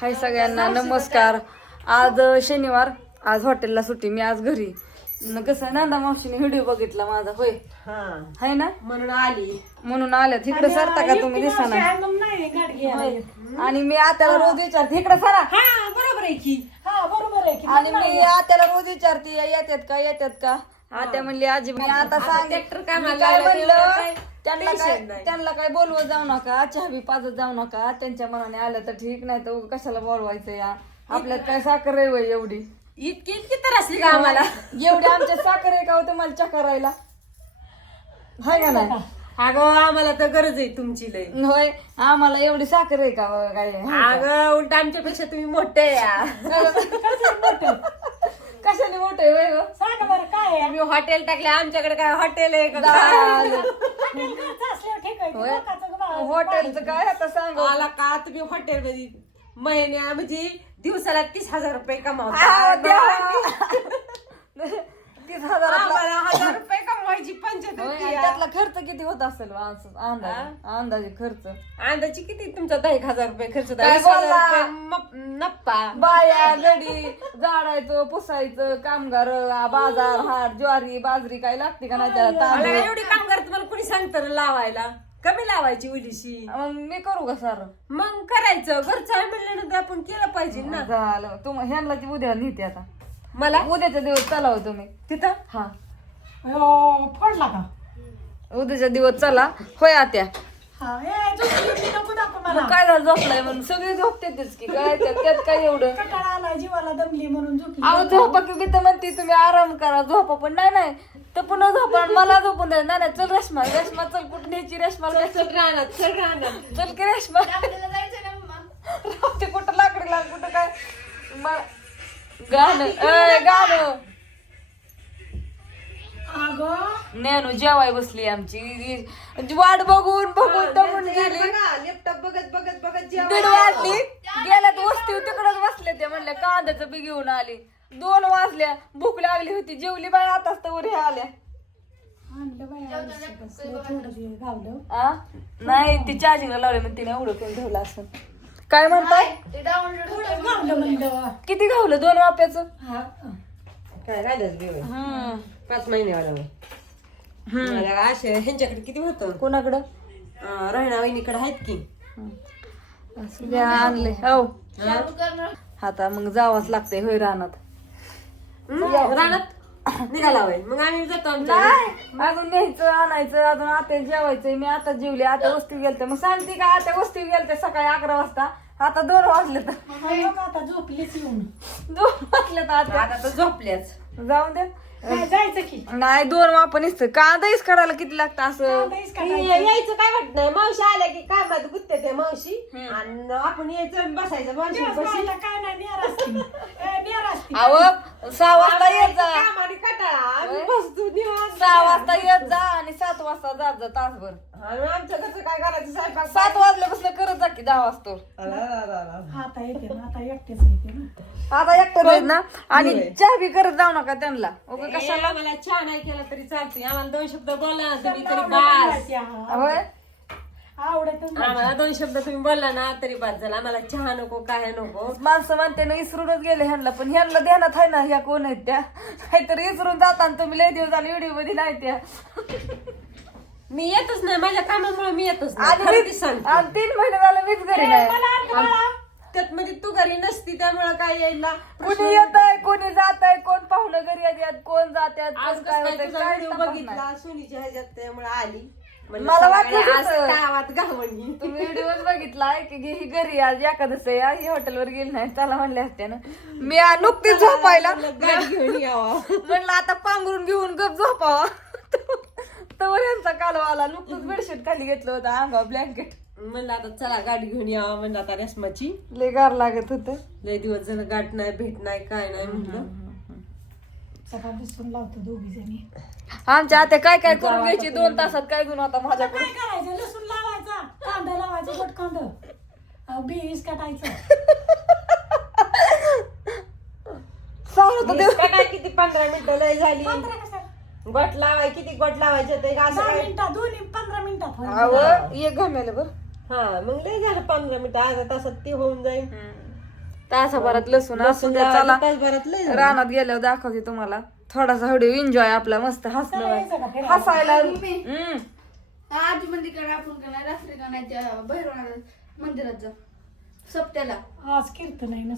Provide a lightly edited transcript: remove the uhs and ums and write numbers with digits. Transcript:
हाय सगळ्यांना नमस्कार. आज शनिवार, आज हॉटेलला सुट्टी, मी आज घरी. कसं नंदा मावशीने व्हिडिओ बघितला माझा, होय हाय ना, म्हणून आल्या. तिकडे सरता का तुम्ही, दिसना. आणि मी आत्याला रोज विचारते, इकडे सरा. बरोबर आहे की, बरोबर आहे की. आणि मी आत्याला रोज विचारते, येतात का. आत्या म्हणली आजी, मी आता सांग काय म्हणलं, त्यांना काय बोलवत जाऊ नका, चहा बी पाजत जाऊ नका. त्यांच्या मनाने आलं तर ठीक, नाही तर कशाला बोलवायचं. या आपल्यात काय साखर आहे वय एवढी, इतकी तर असली का आम्हाला, एवढी आमच्या साखर आहे का तुम्हाला चहा करायला, हाय का नाही. अगं आम्हाला तर गरज आहे तुमची लय. होय, आम्हाला एवढी साखर आहे का काय. अगं उलट आमच्यापेक्षा तुम्ही मोठे या. कशाने मोठे वय ग, सांगा बरं काय आहे. हॉटेल टाकले, आमच्याकडे काय हॉटेल आहे का. हॉटेलचं काय आता सांग मला का, तुम्ही हॉटेल मध्ये महिन्या म्हणजे दिवसाला 30,000 रुपये कमावता. 30,000 1000 रुपये कमवायची पंचायत. त्यातला खर्च किती होत असेल अंदाजे खर्च. अंदाजे किती तुमचा 10,000 रुपये खर्च, काय 20,000 नप्पा. बाया गडी झाडायचं, पुसायचं, कामगार, बाजार हाट, ज्वारी बाजरी काय लागते का नाही त्याला. एवढी कामगार तुम्हाला कोणी सांगतं लावायला, कमी लावायची उलीशी. मग मी करू का सर, मग करायचं, घरचं आहे म्हणल्यानंतर आपण केलं पाहिजे ना. झालं तुम ह्यांना ती उद्या नेते. आता मला उद्याच्या दिवस चला तुम्ही तिथं. हा पडला का उद्याच्या दिवस चला. होय आत्या, मला काय झालं झोपलाय म्हणून सगळी झोपतेच की काय, त्यात काय एवढं. कंटाळा आला, जीवाला दमली म्हणून झोपली. अहो झोपा की मी तर म्हणते तुम्ही आराम करा, झोपा. पण नाही तर पुन्हा झोपा, मला झोपून द्या. नाही चल रेश्मा चल, कुठं न्यायची रेश्मा, चल राहणार चल की रेश्मा. राहते कुठं लाकडी लाग, कुठं काय गाणं. नॅनो जेवाय बसली आमची, वाट बघून दमून गेली. लॅपटॉप बघत 1:30 वाजली, गेल्यात वस्ती तिकडच बसले. ते म्हणले कांद्याचं बी घेऊन आली. 2 वाजल्या, भूक लागली होती, जेवली बाय. आताच तर हे आल्या. नाही ती चार्जिंगला लावले म्हणून तिने एवढं करून ठेवलं असं. काय म्हणताय, किती घावलं 2 वाप्याचं. काय राहिलं 5 महिन्यावाला. असे ह्यांच्याकडे किती होतं, कोणाकडं राहणा वहिनीकडे आहेत की. आणले हो आता, मग जावंच लागतंय. होय रानात निघाला होय. मग आम्ही जातो. अजून न्यायचं आणायचं, अजून आता जेवायचंय. मी आता जेवले, आता वस्ती गेलते. मग सांगते का, आता वस्ती गेलते सकाळी 11 वाजता, आता 2 वाजले तर आता झोपलीच येऊन. 2 वाजले तर आता तर झोपल्याच. जाऊन दे. जायचं की नाही 2 वापस कांदाच काढायला किती लागतं असं. यायचं काय वाटत नाही. मावशी आल्या की काय माझं गुत्ते ते मावशी, आणि आपण यायचं बसायचं मावशी काय नाही. अहो 6 वाजता येत जा, कंटाळा बसतो 6 वाजता येत जा आणि 7 वाजता जात जा तासभर. आमचं कसं काय करायचं स्वयंपाक. 7 वाजल्यापासून करत जा की 10 वाजता. आता येते ना, आता एकटेच येते ना, आता एकटं ना. आणि चहा बी करत जाऊ नका त्यांना. कशाला. आम्हाला चहा नाही केला तरी चालते, आम्हाला 2 शब्द बोला तुम्ही तरी बास. होय आवडत आम्हाला 2 शब्द तुम्ही बोलला ना तरी बास झाला. आम्हाला चहा नको, काय नको. माणसं म्हणते ना विसरूनच गेले ह्यांना, पण ह्यांना ध्यानात आहे ना ह्या कोण आहेत त्या. काहीतरी विसरून जाताना तुम्ही लय दिवस झाले व्हिडिओ मध्ये नाही त्या. मी येतच नाही, माझ्या कामामुळे मी येतच आणि 3 महिने झाले मीच घरी नाही. त्यात मध्ये तू घरी नसती, त्यामुळे काय यायला. कोणी येत आहे, कोणी जात आहे, कोण पाहुणं घरी येतात, कोण जातात, आज काय व्हिडिओ बघितला सोनीच्या ह्याच्यात, त्यामुळे आली. मला वाटलं गावात गावणी तुम्ही व्हिडिओच बघितलाय की ही घरी आज एखादं या, ही हॉटेलवर गेली नाही, त्याला म्हणले असते ना. मी नुकतीच झोपायला घेऊन यावा म्हणलं, आता पांघरून घेऊन गप झोपावा. तर यांचा कालवा आला. नुकतंच बेडशीट खाली घेतलं होतं, अंगावर ब्लँकेट. म्हणलं आता चला गाडी घेऊन यावा. म्हणलं आता रेशमाची लय गार लागत होत. लय दिवस झालं गाठ नाही, भेट नाही, काय नाही. म्हणलं लावतो 2 जणी. आमच्या आता काय काय करून घ्यायची 2 तासात, काय गुण होता माझ्याकडे. काय करायचं, लसूण लावायचा, कांदा लावायचा, गोट कांदा बीस काटायचं. काय किती 15 मिनिटं लय झाली. गोट लावाय किती गोट लावायचं ते असं 10 मिनिटात, 15 मिनिटात. एक घमेल बर. हा मग लय झालं 15 मिनिटं, अर्ध्या तासात ते होऊन जाईल. तासाभरात लसूण असू द्या. चला तासभरात लय झालं. रानात गेल्यावर दाखवते तुम्हाला थोडासा व्हिडिओ एन्जॉय आपला मस्त हसणं हसायला. आजी मंदिरकडे आपण का नाही रात्री का नाही त्या भैरवनाथ मंदिरात जा सप्त्याला. आज कीर्तन आहे ना.